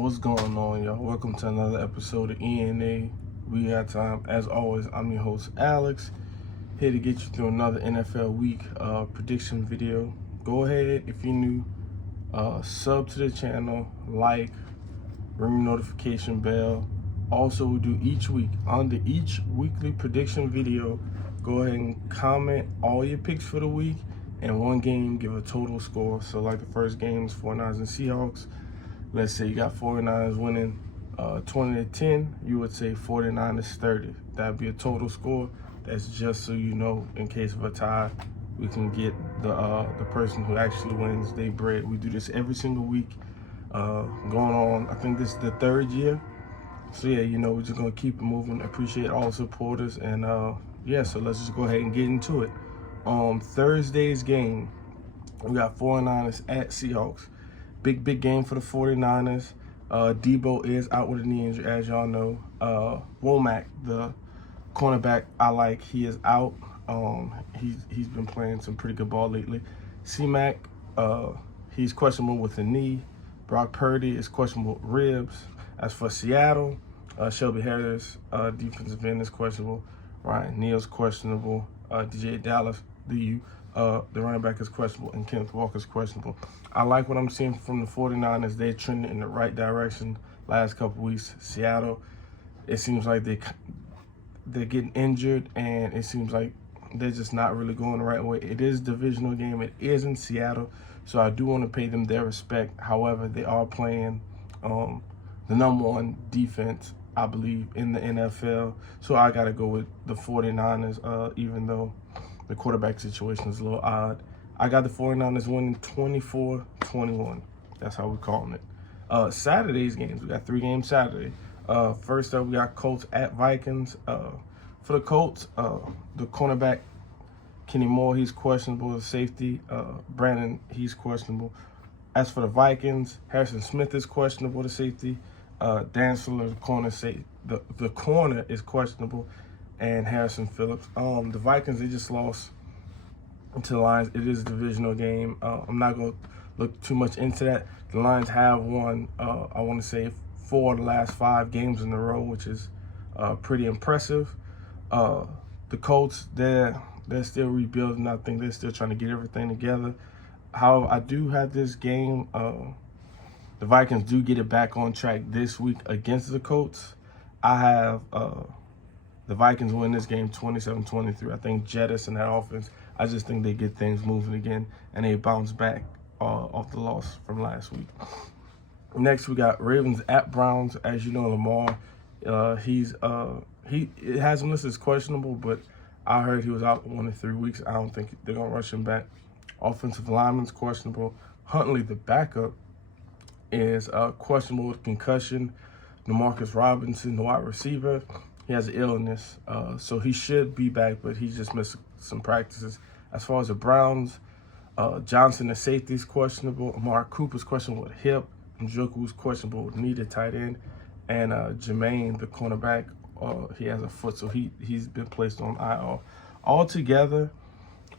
What's going on, y'all? Welcome to another episode of ENA. We got time. As always, I'm your host, Alex, here to get you through another NFL week prediction video. Go ahead, if you're new, sub to the channel, like, ring the notification bell. Also, we do each week, under each weekly prediction video, go ahead and comment all your picks for the week, and one game, give a total score. So like the first game is 49ers and Seahawks. Let's say you got 49ers winning 20-10, you would say 49ers 30. That'd be a total score. That's just so you know, in case of a tie, we can get the person who actually wins their bread. We do this every single week, going on, I think this is the third year. So yeah, we're just gonna keep it moving. Appreciate all the supporters, and yeah, so let's just go ahead and get into it. Thursday's game, we got 49ers at Seahawks. Big game for the 49ers. Debo is out with a knee injury, as y'all know. Womack, the cornerback I like, he is out. He's been playing some pretty good ball lately. C-Mac, he's questionable with the knee. Brock Purdy is questionable with ribs. As for Seattle, Shelby Harris, defensive end, is questionable. Ryan Neal's questionable. DJ Dallas, the running back, is questionable, and Kenneth Walker is questionable. I like what I'm seeing from the 49ers. They're trending in the right direction last couple weeks. Seattle, it seems like they're getting injured, and it seems like they're just not really going the right way. It is a divisional game. It is in Seattle, so I do want to pay them their respect. However, they are playing the number one defense, I believe, in the NFL. So I got to go with the 49ers, even though the quarterback situation is a little odd. I got the 49ers winning 24-21. That's how we're calling it. Saturday's games, we got 3 games Saturday. First up, we got Colts at Vikings. For the Colts, the cornerback, Kenny Moore, he's questionable. The safety, Brandon, he's questionable. As for the Vikings, Harrison Smith is questionable, the safety. Dan Fuller, the corner is questionable, and Harrison Phillips. The Vikings, they just lost to the Lions. It is a divisional game. I'm not going to look too much into that. The Lions have won, I want to say, 4 of the last 5 games in a row, which is pretty impressive. The Colts, they're still rebuilding. I think they're still trying to get everything together. However, I do have this game. The Vikings do get it back on track this week against the Colts. I have the Vikings win this game 27-23. I think Jettis and that offense, I just think they get things moving again, and they bounce back off the loss from last week. Next, we got Ravens at Browns. As you know, Lamar, he has him listed as questionable, but I heard he was out 1 to 3 weeks. I don't think they're going to rush him back. Offensive lineman's questionable. Huntley, the backup, is questionable with concussion. Demarcus Robinson, the wide receiver, he has an illness, so he should be back, but he just missed some practices. As far as the Browns, Johnson, the safety, is questionable. Amari Cooper's questionable with hip. Njoku's questionable with knee, to tight end. And Jermaine, the cornerback, he has a foot, so he's been placed on IR. Altogether,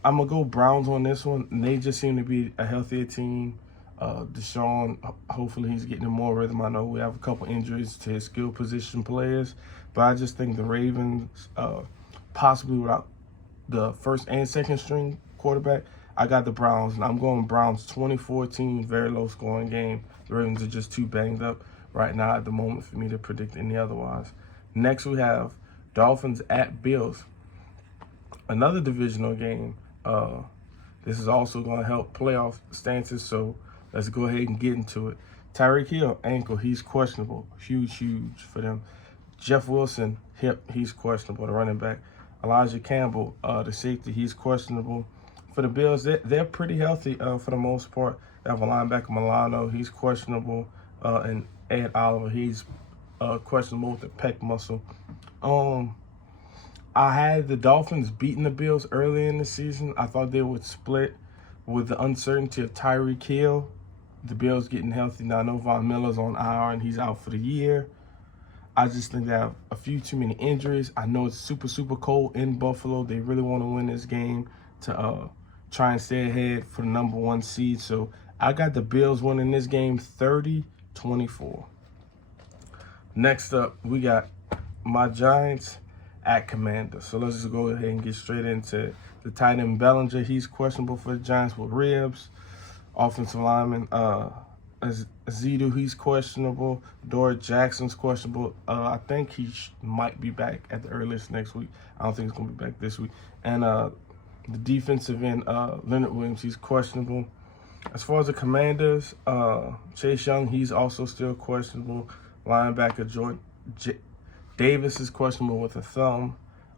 I'm going to go Browns on this one. They just seem to be a healthier team. Deshaun, hopefully he's getting more rhythm. I know we have a couple injuries to his skill position players, but I just think the Ravens, possibly without the first and second string quarterback, I got the Browns, and I'm going Browns 2014, very low scoring game. The Ravens are just too banged up right now at the moment for me to predict any otherwise. Next, we have Dolphins at Bills. Another divisional game. This is also going to help playoff stances, so let's go ahead and get into it. Tyreek Hill, ankle, he's questionable. Huge for them. Jeff Wilson, hip, he's questionable, the running back. Elijah Campbell, the safety, he's questionable. For the Bills, they're pretty healthy for the most part. They have a linebacker, Milano, he's questionable. And Ed Oliver, he's questionable with the pec muscle. I had the Dolphins beating the Bills early in the season. I thought they would split with the uncertainty of Tyreek Hill. The Bills getting healthy. Now, I know Von Miller's on IR and he's out for the year. I just think they have a few too many injuries. I know it's super cold in Buffalo. They really want to win this game to try and stay ahead for the number 1 seed. So I got the Bills winning this game 30-24. Next up, we got my Giants at Commanders. So let's just go ahead and get straight into it. The tight end Bellinger, he's questionable for the Giants with ribs. Offensive lineman Zidu, he's questionable. Dory Jackson's questionable. I think he might be back at the earliest next week. I don't think he's going to be back this week. And the defensive end, Leonard Williams, he's questionable. As far as the Commanders, Chase Young, he's also still questionable. Linebacker Jordan Davis is questionable with a thumb.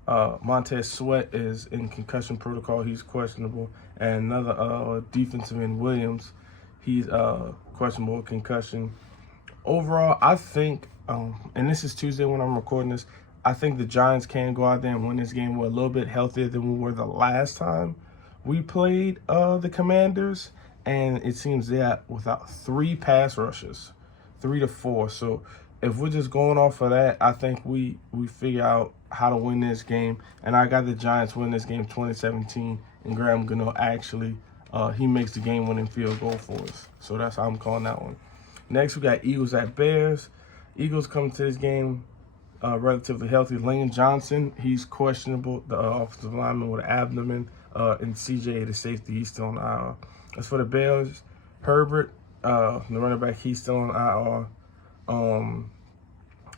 Montez Sweat is in concussion protocol. He's questionable. And another defensive end, Williams, he's questionable with concussion. Overall, I think, and this is Tuesday when I'm recording this, I think the Giants can go out there and win this game. We're a little bit healthier than we were the last time we played the Commanders. And it seems they're without 3 pass rushes, 3 to 4. So if we're just going off of that, I think we figure out how to win this game. And I got the Giants win this game 2017. And Graham Gano actually, he makes the game-winning field goal for us. So that's how I'm calling that one. Next, we got Eagles at Bears. Eagles come to this game relatively healthy. Lane Johnson, he's questionable. The offensive lineman with an abdomen. And CJ, the safety, he's still on IR. As for the Bears, Herbert, the running back, he's still on IR.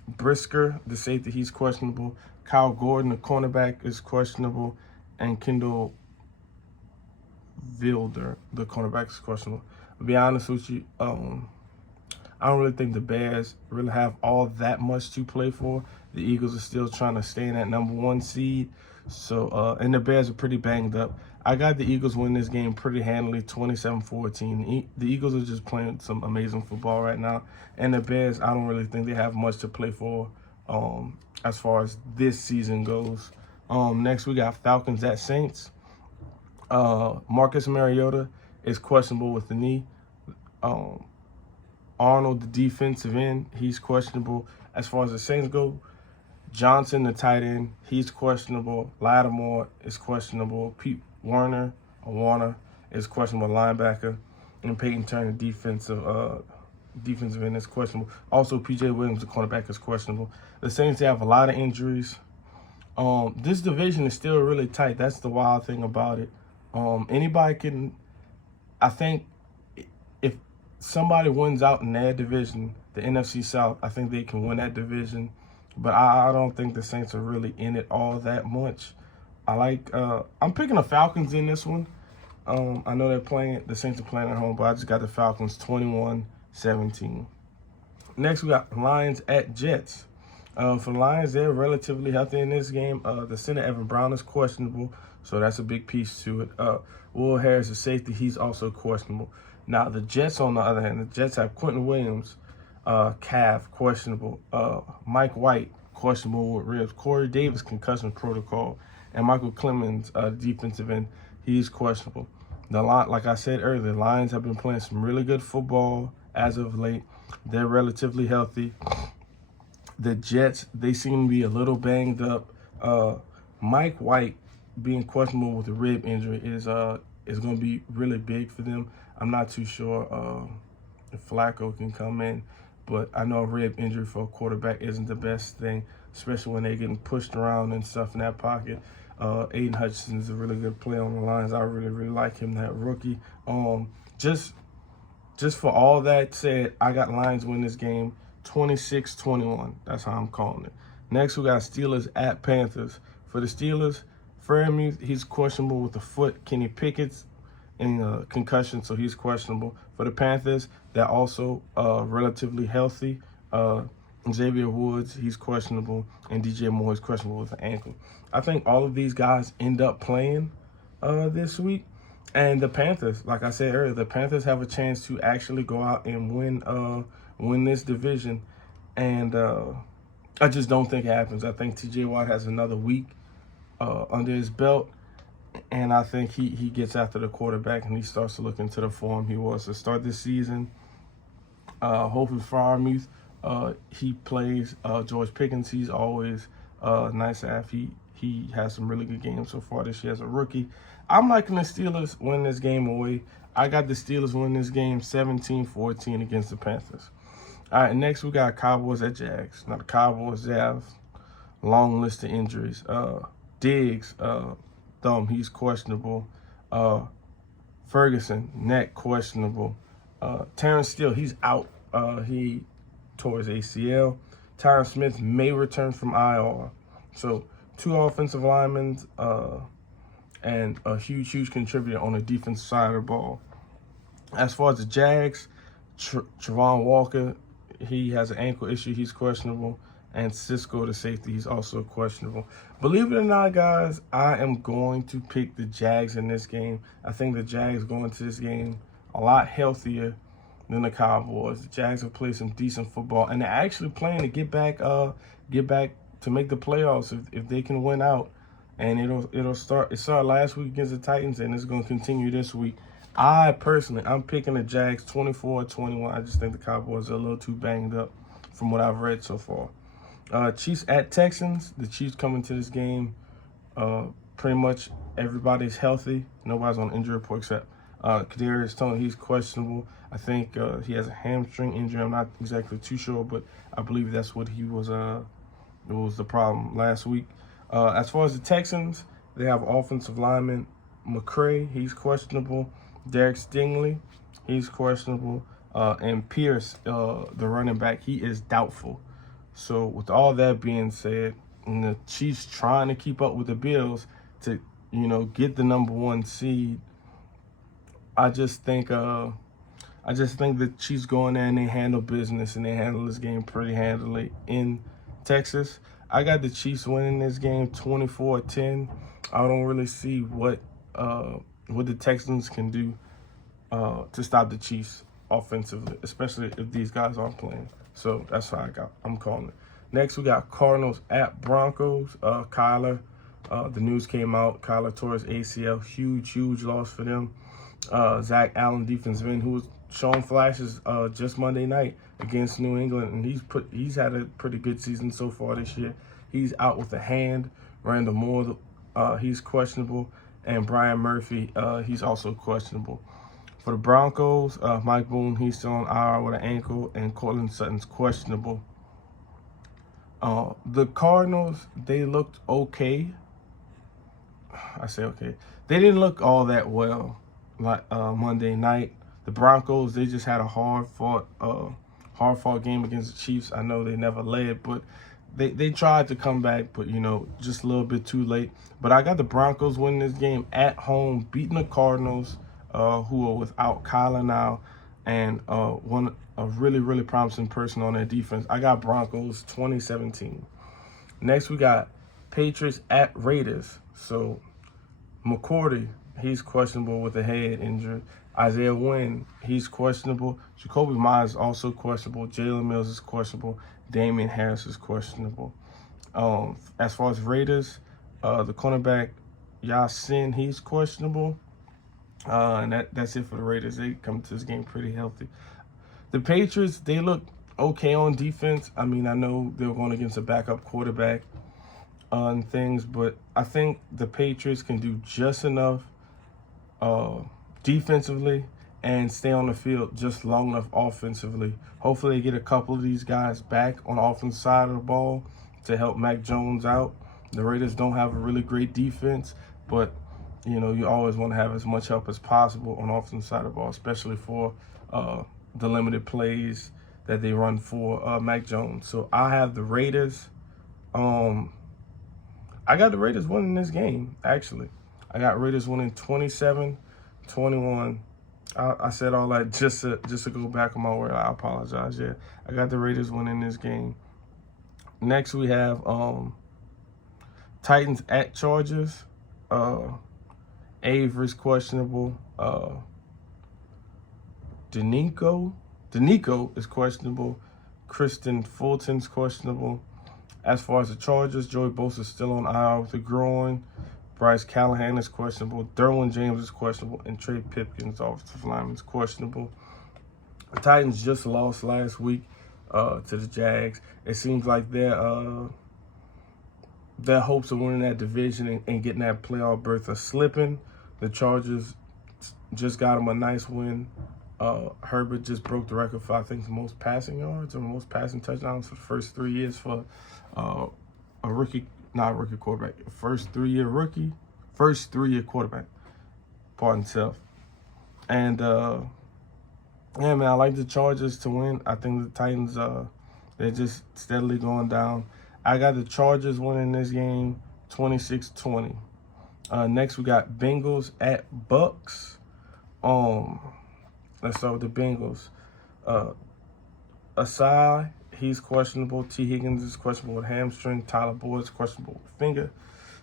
Brisker, the safety, he's questionable. Kyle Gordon, the cornerback, is questionable. And Kendall Vilder, the cornerback, is questionable. To be honest with you, I don't really think the Bears really have all that much to play for. The Eagles are still trying to stay in that #1 seed. So, and the Bears are pretty banged up. I got the Eagles win this game pretty handily, 27-14. The Eagles are just playing some amazing football right now. And the Bears, I don't really think they have much to play for as far as this season goes. Next, we got Falcons at Saints. Marcus Mariota is questionable with the knee. Arnold, the defensive end, he's questionable. As far as the Saints go, Johnson, the tight end, he's questionable. Lattimore is questionable. Pete Warner is questionable, linebacker. And Peyton Turner, defensive end, is questionable. Also, P.J. Williams, the cornerback, is questionable. The Saints have a lot of injuries. This division is still really tight. That's the wild thing about it. Anybody can, I think, if somebody wins out in their division, the NFC South, I think they can win that division. But I don't think the Saints are really in it all that much. I'm picking the Falcons in this one. I know the Saints are playing at home, but I just got the Falcons 21-17. Next, we got Lions at Jets. For the Lions, they're relatively healthy in this game. The center, Evan Brown, is questionable, so that's a big piece to it. Will Harris, the safety, he's also questionable. Now, the Jets, on the other hand, the Jets have Quentin Williams, calf, questionable. Mike White, questionable with ribs. Corey Davis, concussion protocol. And Michael Clemens, defensive end, he's questionable. Like I said earlier, the Lions have been playing some really good football as of late. They're relatively healthy. The Jets, they seem to be a little banged up. Mike White being questionable with a rib injury is going to be really big for them. I'm not too sure if Flacco can come in, but I know a rib injury for a quarterback isn't the best thing, especially when they're getting pushed around and stuff in that pocket. Aiden Hutchinson is a really good player on the Lions. I really like him, that rookie. Just for all that said, I got Lions win this game 26-21. That's how I'm calling it. Next, we got Steelers at Panthers. For the Steelers, Freiermuth, he's questionable with the foot. Kenny Pickett's in concussion, so he's questionable. For the Panthers, they're also relatively healthy. Xavier Woods, he's questionable, and DJ Moore is questionable with an ankle. I think all of these guys end up playing this week. And the Panthers, like I said earlier, the Panthers have a chance to actually go out and win this division. And I just don't think it happens. I think TJ Watt has another week under his belt. And I think he gets after the quarterback and he starts to look into the form he was to start this season. Hopefully Freiermuth, he plays. George Pickens, he's always nice to have. He has some really good games so far this year as a rookie. I'm liking the Steelers win this game away. I got the Steelers win this game 17-14 against the Panthers. All right, next we got Cowboys at Jags. Now the Cowboys, they have a long list of injuries. Diggs, thumb, he's questionable. Ferguson, neck, questionable. Terrence Steele, he's out. He tore his ACL. Tyron Smith may return from IR. So 2 offensive linemen and a huge contributor on the defensive side of the ball. As far as the Jags, Travon Walker, he has an ankle issue. He's questionable. And Cisco, the safety, he's also questionable. Believe it or not, guys, I am going to pick the Jags in this game. I think the Jags go into this game a lot healthier than the Cowboys. The Jags have played some decent football, and they're actually playing to get back to make the playoffs if they can win out. And it started last week against the Titans, and it's going to continue this week. I'm picking the Jags 24-21. I just think the Cowboys are a little too banged up from what I've read so far. Chiefs at Texans. The Chiefs come into this game. Pretty much everybody's healthy. Nobody's on injury report except Kadarius Toney. He's questionable. I think he has a hamstring injury. I'm not exactly too sure, but I believe that's what he was. It was the problem last week. As far as the Texans, they have offensive lineman McCray. He's questionable. Derek Stingley, he's questionable. And Pierce, the running back, he is doubtful. So with all that being said, and the Chiefs trying to keep up with the Bills to, get the #1 seed, I just think the Chiefs go in there and they handle business and they handle this game pretty handily in Texas. I got the Chiefs winning this game 24-10. I don't really see what the Texans can do to stop the Chiefs offensively, especially if these guys aren't playing. So that's how I'm calling it. Next, we got Cardinals at Broncos. Kyler, the news came out. Kyler tore his ACL. Huge loss for them. Zach Allen, defensive end, who was showing flashes just Monday night against New England, and he's had a pretty good season so far this year. He's out with a hand. Randall Moore, he's questionable, and Brian Murphy, he's also questionable. For the Broncos, Mike Boone, he's still on IR with an ankle, and Cortland Sutton's questionable. The Cardinals, they looked okay. I say okay. They didn't look all that well like Monday night. The Broncos, they just had a hard-fought game against the Chiefs. I know they never led, but they tried to come back, but, just a little bit too late. But I got the Broncos winning this game at home, beating the Cardinals, who are without Kyler now, and a really promising person on their defense. I got Broncos 2017. Next, we got Patriots at Raiders. So McCourty, he's questionable with a head injury. Isaiah Wynn, he's questionable. Jacoby Myers also questionable. Jalen Mills is questionable. Damian Harris is questionable. As far as Raiders, the cornerback Yasin, he's questionable. And that's it for the Raiders. They come to this game pretty healthy. The Patriots, they look okay on defense. I mean, I know they're going against a backup quarterback and things, but I think the Patriots can do just enough defensively and stay on the field just long enough offensively. Hopefully they get a couple of these guys back on the offensive side of the ball to help Mac Jones out. The Raiders don't have a really great defense, but you always want to have as much help as possible on the offensive side of the ball, especially for the limited plays that they run for Mac Jones. So I have the Raiders. I got the Raiders winning this game, actually. I got Raiders winning 27-21. I said all that just to go back on my word. I apologize. Yeah, I got the Raiders winning this game. Next, we have Titans at Chargers. Avery's questionable. Danico is questionable. Kristen Fulton's questionable. As far as the Chargers, Joey Bosa is still on IR with a groin. Bryce Callahan is questionable. Derwin James is questionable. And Trey Pipkins, offensive lineman, is questionable. The Titans just lost last week to the Jags. It seems like their hopes of winning that division and getting that playoff berth are slipping. The Chargers just got them a nice win Herbert just broke the record for, I think, the most passing yards or most passing touchdowns for the first 3 years for a rookie, not a rookie quarterback, first 3-year quarterback, pardon self. And, yeah, man, I like the Chargers to win. I think the Titans, they're just steadily going down. I got the Chargers winning this game 26-20. Next, we got Bengals at Bucks. Let's start with the Bengals. Asai, he's questionable. T. Higgins is questionable with hamstring. Tyler Boyd is questionable with finger.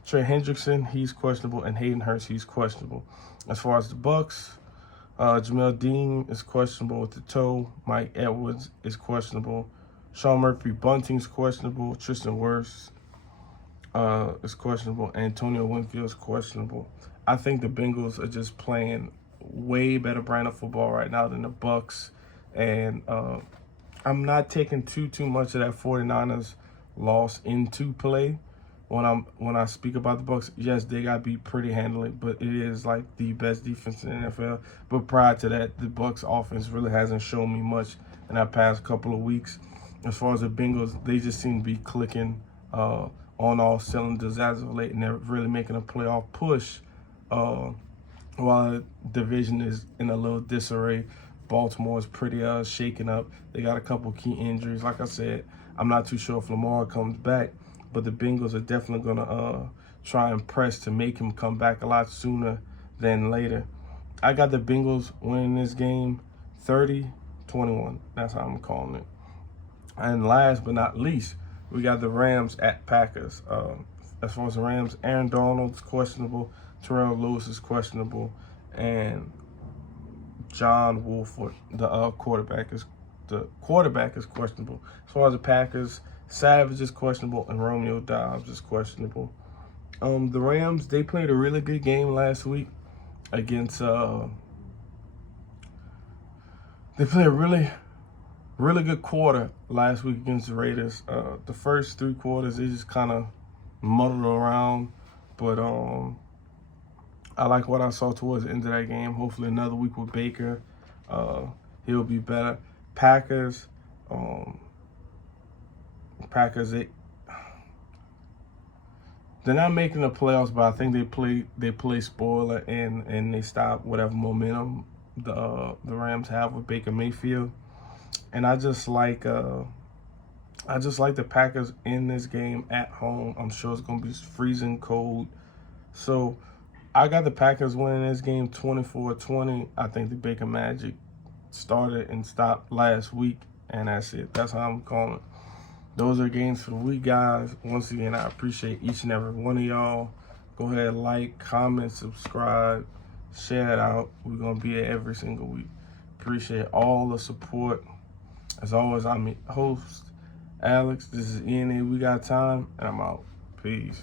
Trey Hendrickson, he's questionable. And Hayden Hurst, he's questionable. As far as the Bucks, Jamel Dean is questionable with the toe. Mike Edwards is questionable. Sean Murphy-Bunting is questionable. Tristan Wirfs is questionable. Antonio Winfield is questionable. I think the Bengals are just playing way better brand of football right now than the Bucks. And I'm not taking too much of that 49ers loss into play. When I speak about the Bucks, yes, they got beat pretty handily, but it is like the best defense in the NFL. But prior to that, the Bucks offense really hasn't shown me much in that past couple of weeks. As far as the Bengals, they just seem to be clicking on all cylinders as of late, and they're really making a playoff push while the division is in a little disarray. Baltimore is pretty shaken up. They got a couple key injuries. Like I said, I'm not too sure if Lamar comes back, but the Bengals are definitely going to try and press to make him come back a lot sooner than later. I got the Bengals winning this game 30-21. That's how I'm calling it. And last but not least, we got the Rams at Packers. As far as the Rams, Aaron Donald's questionable. Terrell Lewis is questionable. And John Wolford, the quarterback is questionable. As far as the Packers, Savage is questionable and Romeo Doubs is questionable. The Rams, they played a really good game last week against they played a really good quarter last week against the Raiders. The first 3 quarters, they just kind of muddled around, but I like what I saw towards the end of that game. Hopefully another week with Baker, he'll be better. Packers, they're not making the playoffs, but I think they play spoiler and they stop whatever momentum the Rams have with Baker Mayfield. And I just like the Packers in this game at home. I'm sure it's gonna be freezing cold, so I got the Packers winning this game 24-20. I think the Baker Magic started and stopped last week, and that's it. That's how I'm calling it. Those are games for the week, guys. Once again, I appreciate each and every one of y'all. Go ahead, like, comment, subscribe, share it out. We're going to be here every single week. Appreciate all the support. As always, I'm your host, Alex. This is ENA We Got Time, and I'm out. Peace.